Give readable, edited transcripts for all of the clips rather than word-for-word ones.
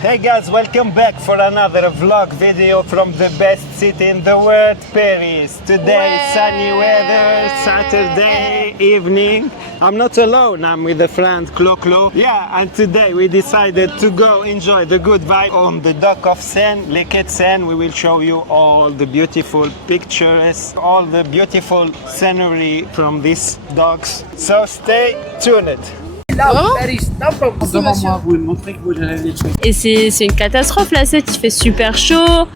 Hey guys, welcome back for another vlog video from the best city in the world, Paris. Today, sunny weather, Saturday evening. I'm not alone, I'm with a friend, Clo. Yeah, and today we decided to go enjoy the good vibe on the dock of Seine, Lake at Seine. We will show you all the beautiful pictures, all the beautiful scenery from these docks. So stay tuned. Et c'est une catastrophe là, il fait super chaud.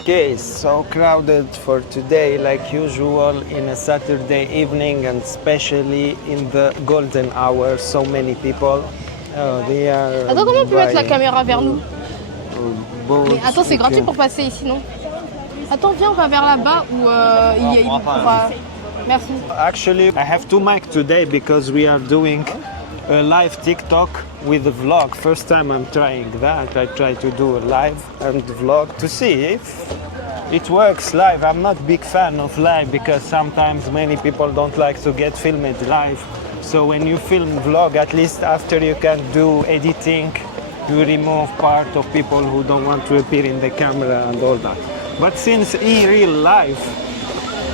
Okay, so crowded for today like usual in a Saturday evening and especially in the golden hour. So many people. They are Attends, comment on peut mettre la caméra vers nous? Mais attends, c'est gratuit okay. pour passer ici, non? Attends, viens, on va vers là-bas où Merci. Actually, I have two mics today because we are doing a live TikTok with a vlog. First time I'm trying that. I try to do a live and vlog to see if it works live. I'm not a big fan of live because sometimes many people don't like to get filmed live. So when you film vlog, at least after you can do editing, you remove part of people who don't want to appear in the camera and all that. But since real life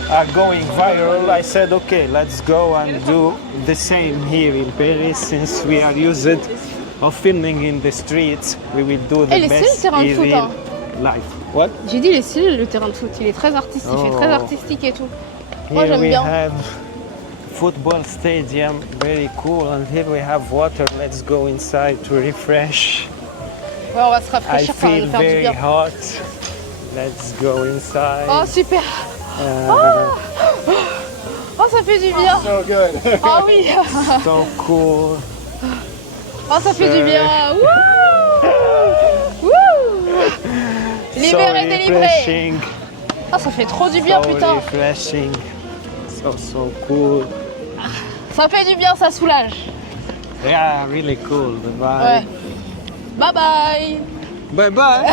are going viral, I said, okay, let's go and do the same here in Paris. Since we are used of filming in the streets, we will do the best real life. What? J'ai dit, il est stylé le terrain de foot. Il est très artistique, il fait très artistique et tout. Moi, Here j'aime we bien. have football stadium, very cool, and here we have water. Let's go inside to refresh. Ouais, on va se I rafraîchir, ça va feel nous faire du very bien. hot. Let's go inside. Oh, super. Oh, ça fait du bien. So good. Ah oui. So cool. Oh, ça fait du bien. Wouh. Wouh. Libéré, délivré. Refreshing. Oh, ça fait trop du bien, So putain. refreshing. So cool. Ça fait du bien, ça soulage. Yeah, really cool. Ouais. Bye bye. Bye bye.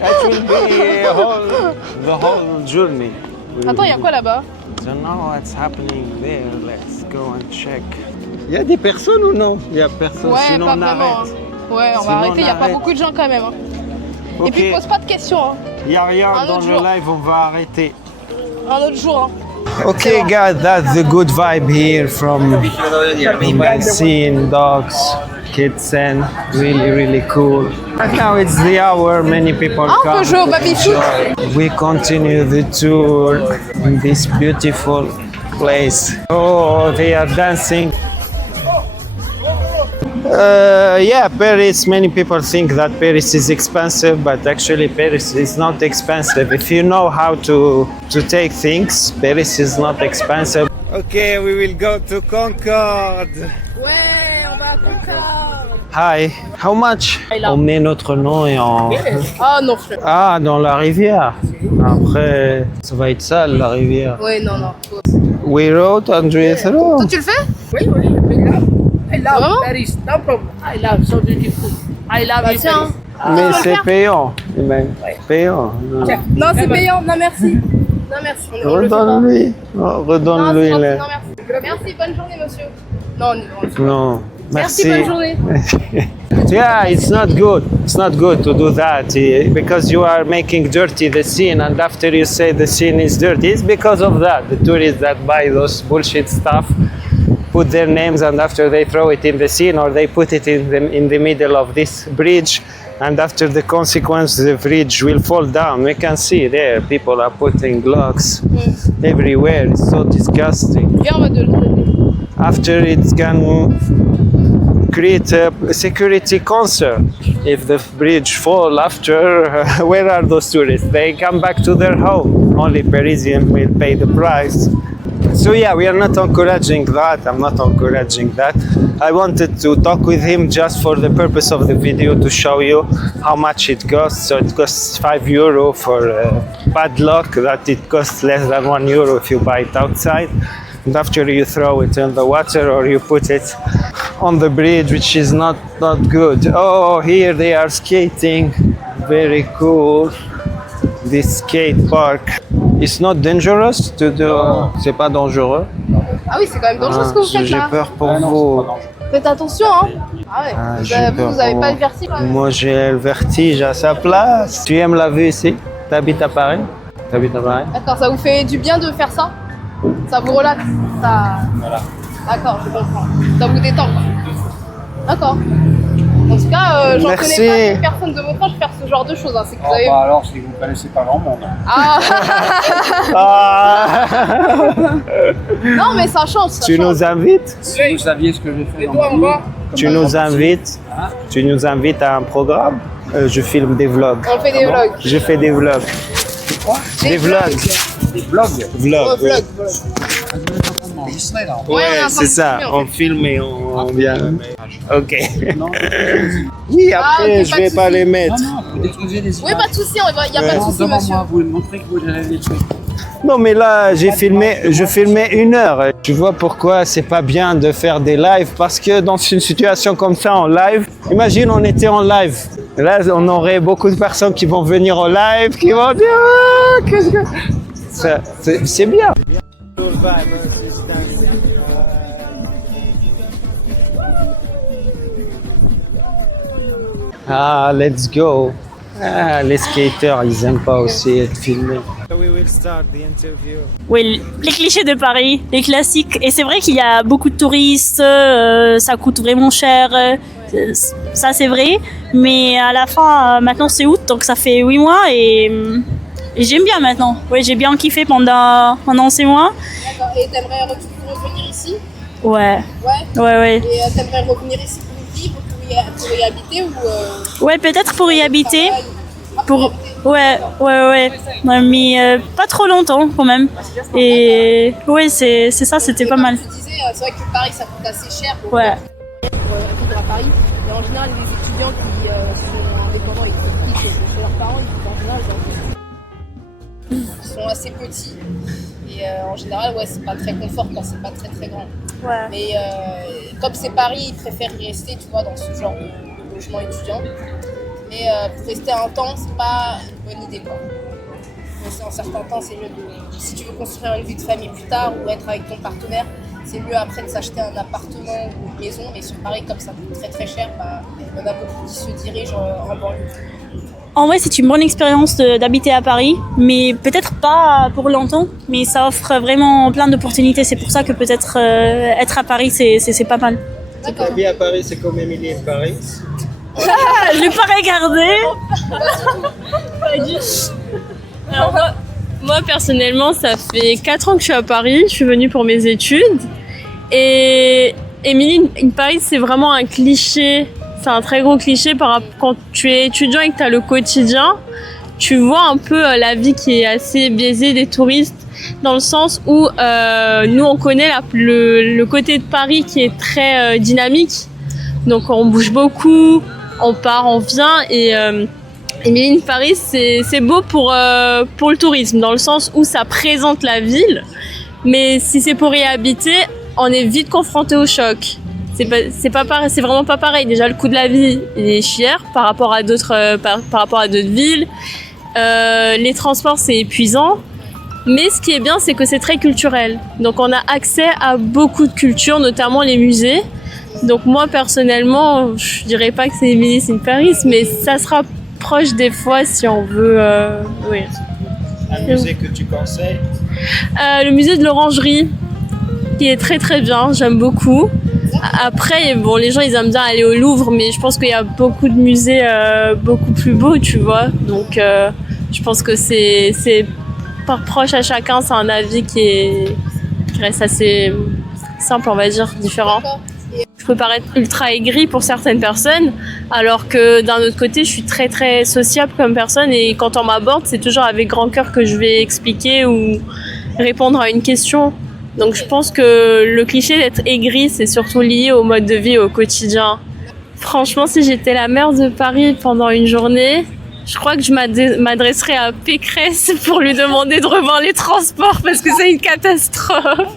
That will be the whole journey. Attends, il y a quoi là-bas? Don't know what's happening there. Let's go and check. Il y a des personnes ou non? Il y a personne. Ouais, Sinon pas on vraiment. arrête. Ouais, on Sinon, va arrêter. Il n'y a on pas arrête. beaucoup de gens quand même. Hein. Ok. Et puis pose pas de questions. Hein. Il n'y a rien Un dans autre le jour. live, on va arrêter. Un autre jour. Hein. Okay, guys, that's the good vibe here from Seine, dogs, kids, and really cool. And now it's the hour. Many people Ah, on come. peut jouer au baby-foot. We continue the tour in this beautiful place. Oh, they are dancing. Yeah, Paris, many people think that Paris is expensive, but actually Paris is not expensive. If you know how to take things, Paris is not expensive. Okay, we will go to Concorde. Ouais, on va à Concorde. Hi, how much? On met notre nom et on... Ah non, frère. Ah, dans la rivière. Après, ça va être sale, la rivière. Ouais, non. We wrote and we through. Toi, tu le fais? Oui, I love Vraiment? Paris, no problem. I love so beautiful. I love you, Tiens. Paris. Mais c'est payant. Payant. Non, c'est payant. Non, merci. Non, merci. On le fait pas. Redonne-lui. Oh, redonne-lui. Non, là. merci. Merci, bonne journée, monsieur. Non. Non. Merci, bonne journée. Yeah, it's not good. It's not good to do that because you are making dirty the scene, and after you say the scene is dirty, it's because of that. The tourists that buy those bullshit stuff put their names, and after they throw it in the scene, or they put it in the middle of this bridge, and after the consequence, the bridge will fall down. We can see there people are putting blocks everywhere. It's so disgusting. Viens, on va de l'autre côté. After it can create a security concern. If the bridge fall after, where are those tourists? They come back to their home. Only Parisian will pay the price. So yeah, we are not encouraging that. I'm not encouraging that. I wanted to talk with him just for the purpose of the video to show you how much it costs. So it costs €5 for a padlock, that it costs less than €1 if you buy it outside. And after you throw it in the water or you put it on the bridge, which is not good. Oh, here they are skating. Very cool. This skate park It's not dangerous to do. C'est pas dangereux. Ah oui, c'est quand même dangereux ce que vous faites J'ai là. peur pour vous. Faites attention, hein. Ah ouais. J'ai peur Vous avez pour pas vous. le vertige quand même. Moi, j'ai le vertige à sa place. Tu aimes la vue ici? T'habites à Paris? T'habites à Paris? D'accord, ça vous fait du bien de faire ça? Ça vous relaxe? Ça... Voilà. D'accord, je comprends. Ça vous détend quoi. D'accord. En tout cas, j'en Merci. connais pas une personne de votre âge faire ce genre de choses. Hein. C'est que vous avez... Alors, c'est que vous connaissez pas grand monde. Ah Ah. non, mais ça change. Ça Tu change. nous invites? Si vous saviez ce que j'ai fait dans Toi, ma on vie, va. Tu nous invites? Tu nous invites à un programme? Je filme des vlogs. On fait des vlogs. Je fais des vlogs. Des vlogs. des blogs. Vlogs. Oh, vlog, vlog. On est enregistré là. Ouais, on est en train c'est de ça. filmer, en On filme et on vient. Ok. Non, Oui, Ah, après, ok, je pas de vais pas souci. les mettre. non, vous détruisez les Oui, images. pas de souci, il n'y a pas de Non, souci, devant monsieur. moi, vous montrez que vous avez des trucs. Non, mais là, je filmais 1 heure. Tu vois pourquoi c'est pas bien de faire des lives? Parce que dans une situation comme ça, en live, imagine on était en live. Là, on aurait beaucoup de personnes qui vont venir au live, qui vont dire ah, qu'est-ce que... C'est bien. Ah, let's go. Ah, les skaters, ils aiment pas aussi être filmés. We will start the interview. Oui, les clichés de Paris, les classiques. Et c'est vrai qu'il y a beaucoup de touristes, ça coûte vraiment cher, ça c'est vrai. Mais à la fin, maintenant c'est août, donc ça fait 8 mois et j'aime bien maintenant. Oui, j'ai bien kiffé pendant ces mois. D'accord, et t'aimerais revenir ici? Ouais, Ouais. ouais. Et t'aimerais revenir ici pour y vivre, pour y habiter ou Ouais, peut-être pour y habiter. travail? Ah, Pour... y habiter. Ouais, mais pas trop longtemps quand même. Et ouais, c'est ça, c'était pas Comme mal. tu disais, c'est vrai que Paris ça coûte assez cher pour Ouais. vivre à Paris. Et en général, les étudiants qui sont indépendants et qui quittent chez leurs parents, en général, ils sont assez petits. Et en général, ouais, c'est pas très confort quand c'est pas très très grand. Ouais. Mais comme c'est Paris, ils préfèrent y rester, tu vois, dans ce genre de logement étudiant. Mais pour rester un temps, c'est pas une bonne idée, quoi. Rester un certain temps, c'est mieux si tu veux construire une vie de famille plus tard ou être avec ton partenaire, c'est mieux après de s'acheter un appartement ou une maison. Mais sur Paris, comme ça coûte très très cher, bah, il y en a beaucoup qui se dirigent en banlieue. En vrai, c'est une bonne expérience d'habiter à Paris, mais peut-être pas pour longtemps, mais ça offre vraiment plein d'opportunités. C'est pour ça que peut-être être à Paris, c'est pas mal. D'accord. La vie à Paris, c'est comme Émilie de Paris. Ah, je l'ai pas regardé. Alors, moi, personnellement, ça fait 4 ans que je suis à Paris. Je suis venue pour mes études. Et Émilie in Paris, c'est vraiment un cliché. C'est un très gros cliché quand tu es étudiant et que tu as le quotidien. Tu vois un peu la vie qui est assez biaisée des touristes, dans le sens où nous, on connaît le côté de Paris qui est très dynamique. Donc, on bouge beaucoup, on part, on vient. Et Émilie in Paris, c'est beau pour le tourisme, dans le sens où ça présente la ville. Mais si c'est pour y habiter, on est vite confronté au choc. C'est vraiment pas pareil. Déjà, le coût de la vie il est cher par rapport à d'autres villes. Les transports, c'est épuisant. Mais ce qui est bien, c'est que c'est très culturel. Donc, on a accès à beaucoup de cultures, notamment les musées. Donc, moi, personnellement, je dirais pas que c'est Émilie in Paris, mais ça se rapproche des fois si on veut. Oui. Un musée que tu conseilles? Le musée de l'Orangerie, qui est très très bien, j'aime beaucoup. Après, bon, les gens ils aiment bien aller au Louvre, mais je pense qu'il y a beaucoup de musées beaucoup plus beaux, tu vois. Donc, je pense que c'est par proche à chacun, c'est un avis qui reste assez simple, on va dire, différent. Je peux paraître ultra aigrie pour certaines personnes, alors que d'un autre côté, je suis très très sociable comme personne et quand on m'aborde, c'est toujours avec grand cœur que je vais expliquer ou répondre à une question. Donc je pense que le cliché d'être aigri, c'est surtout lié au mode de vie au quotidien. Franchement, si j'étais la maire de Paris pendant une journée, je crois que je m'adresserais à Pécresse pour lui demander de revoir les transports parce que c'est une catastrophe.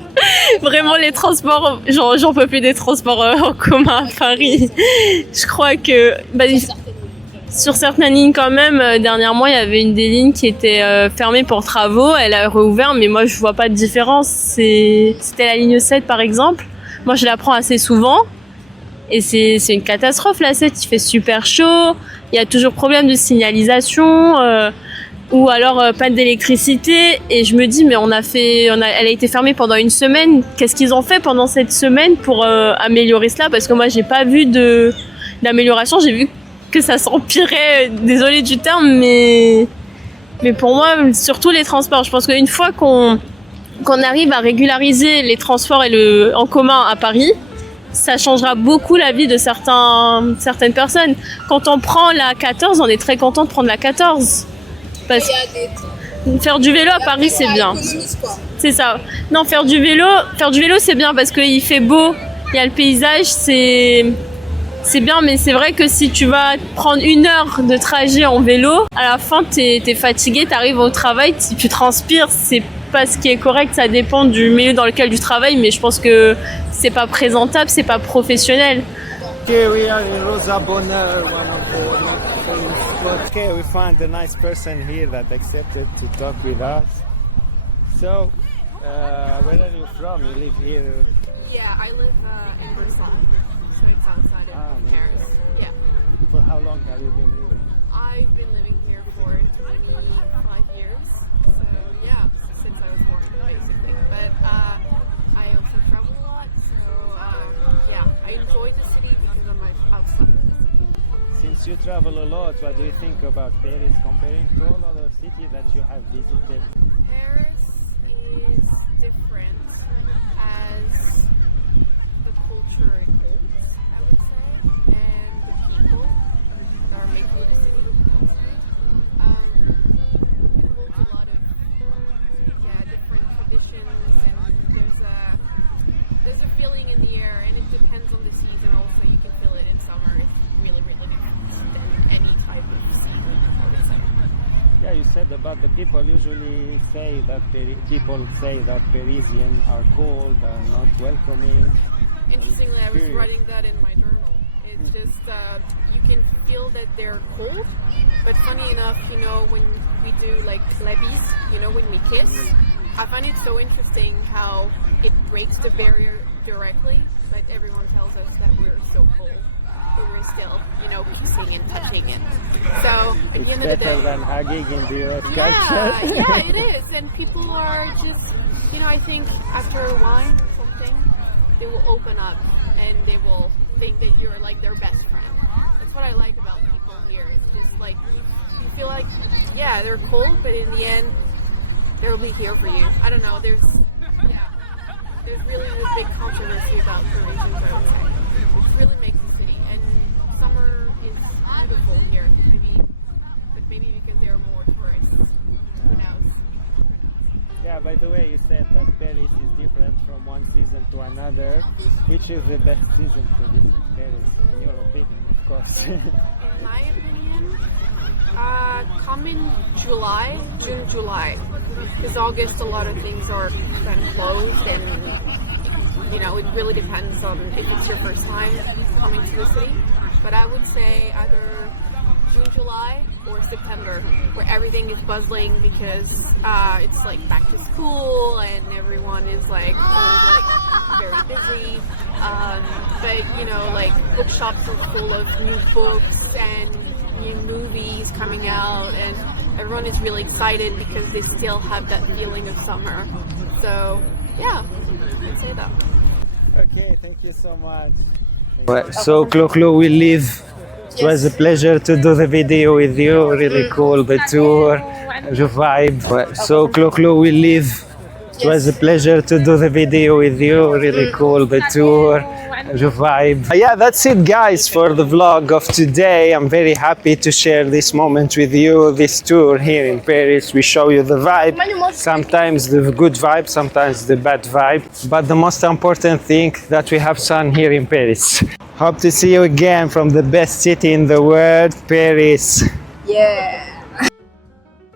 Vraiment, les transports, j'en peux plus des transports en commun à Paris. Je crois que... sur certaines lignes quand même. Dernièrement, il y avait une des lignes qui était fermée pour travaux. Elle a rouvert, mais moi, je vois pas de différence. C'était la ligne 7, par exemple. Moi, je la prends assez souvent. Et c'est une catastrophe, la 7. Il fait super chaud. Il y a toujours problème de signalisation. Ou alors panne d'électricité. Et je me dis, mais elle a été fermée pendant une semaine. Qu'est-ce qu'ils ont fait pendant cette semaine pour améliorer cela? Parce que moi, j'ai pas vu d'amélioration. J'ai vu que ça s'empirait, désolé du terme, mais pour moi, surtout les transports. Je pense qu'une fois qu'on arrive à régulariser les transports en commun à Paris, ça changera beaucoup la vie de certaines personnes. Quand on prend la 14, on est très content de prendre la 14. Parce que faire du vélo à Paris, c'est bien. C'est ça. Non, faire du vélo, c'est bien parce qu'il fait beau, il y a le paysage, c'est bien, mais c'est vrai que si tu vas prendre 1 heure de trajet en vélo, à la fin, t'es fatigué, t'arrives au travail, tu transpires, c'est pas ce qui est correct, ça dépend du milieu dans lequel tu travailles, mais je pense que c'est pas présentable, c'est pas professionnel. Here we are in Rosa Bonheur, one of the famous spots. Okay, we found a nice person here that accepted to talk with us. So, where are you from? You live here? Yeah, I live in Versailles, so it's outside of Paris. Yeah. For how long have you been living? I've been living here for 25 years, so yeah, since I was born, basically. But I also travel a lot, so yeah, I enjoy the city because I'm outside. Since you travel a lot, what do you think about Paris comparing to all other cities that you have visited? Paris is different as the culture it holds, I would say, and the people that are making the city. It holds a lot of different traditions, and there's a feeling in the air, and it depends on the season. Also, you can feel it in summer. It's really, really different than any type of season, I would say. Yeah, you said about the people. Usually say that people say that Parisians are cold and not welcoming. Interestingly, I was writing that in my journal. It's just, you can feel that they're cold, but funny enough, you know, when we do like la bise, you know, when we kiss, I find it so interesting how it breaks the barrier directly, but everyone tells us that we're so cold. But we're still, you know, kissing and touching it. So at the end of the Better day, than hugging in the yeah, yeah, it is. And people are just, you know, I think after a wine or something, they will open up and they will think that you're like their best friend. That's what I like about people here. It's just like you feel like, yeah, they're cold, but in the end, they'll be here for you. I don't know. There's really a big controversy about Parisians, I would say. It's really makes the city, and summer is beautiful here. I mean, but maybe because there are more tourists. Who knows? Yeah, by the way, you said that Paris is different from one season to another. Which is the best season to visit Paris, in your opinion, of course? In my opinion, come in July, June, July. Because August, a lot of things are kind of closed, and you know, it really depends on if it's your first time coming to the city. But I would say either June, July, or September, where everything is buzzing because it's like back to school and everyone is like very busy. But you know, like bookshops are full of new books and new movies coming out, and everyone is really excited because they still have that feeling of summer. So yeah, I'd say that. Okay, thank you so much. Well, so Clo-Clo will leave. It was a pleasure to do the video with you. Really cool, the tour, the vibe. Well, so Clo-Clo will leave. It was a pleasure to do the video with you. Really cool, the tour, the vibe. Yeah, that's it, guys, for the vlog of today. I'm very happy to share this moment with you, this tour here in Paris. We show you the vibe, sometimes the good vibe, sometimes the bad vibe. But the most important thing that we have sun here in Paris. Hope to see you again from the best city in the world, Paris. Yeah.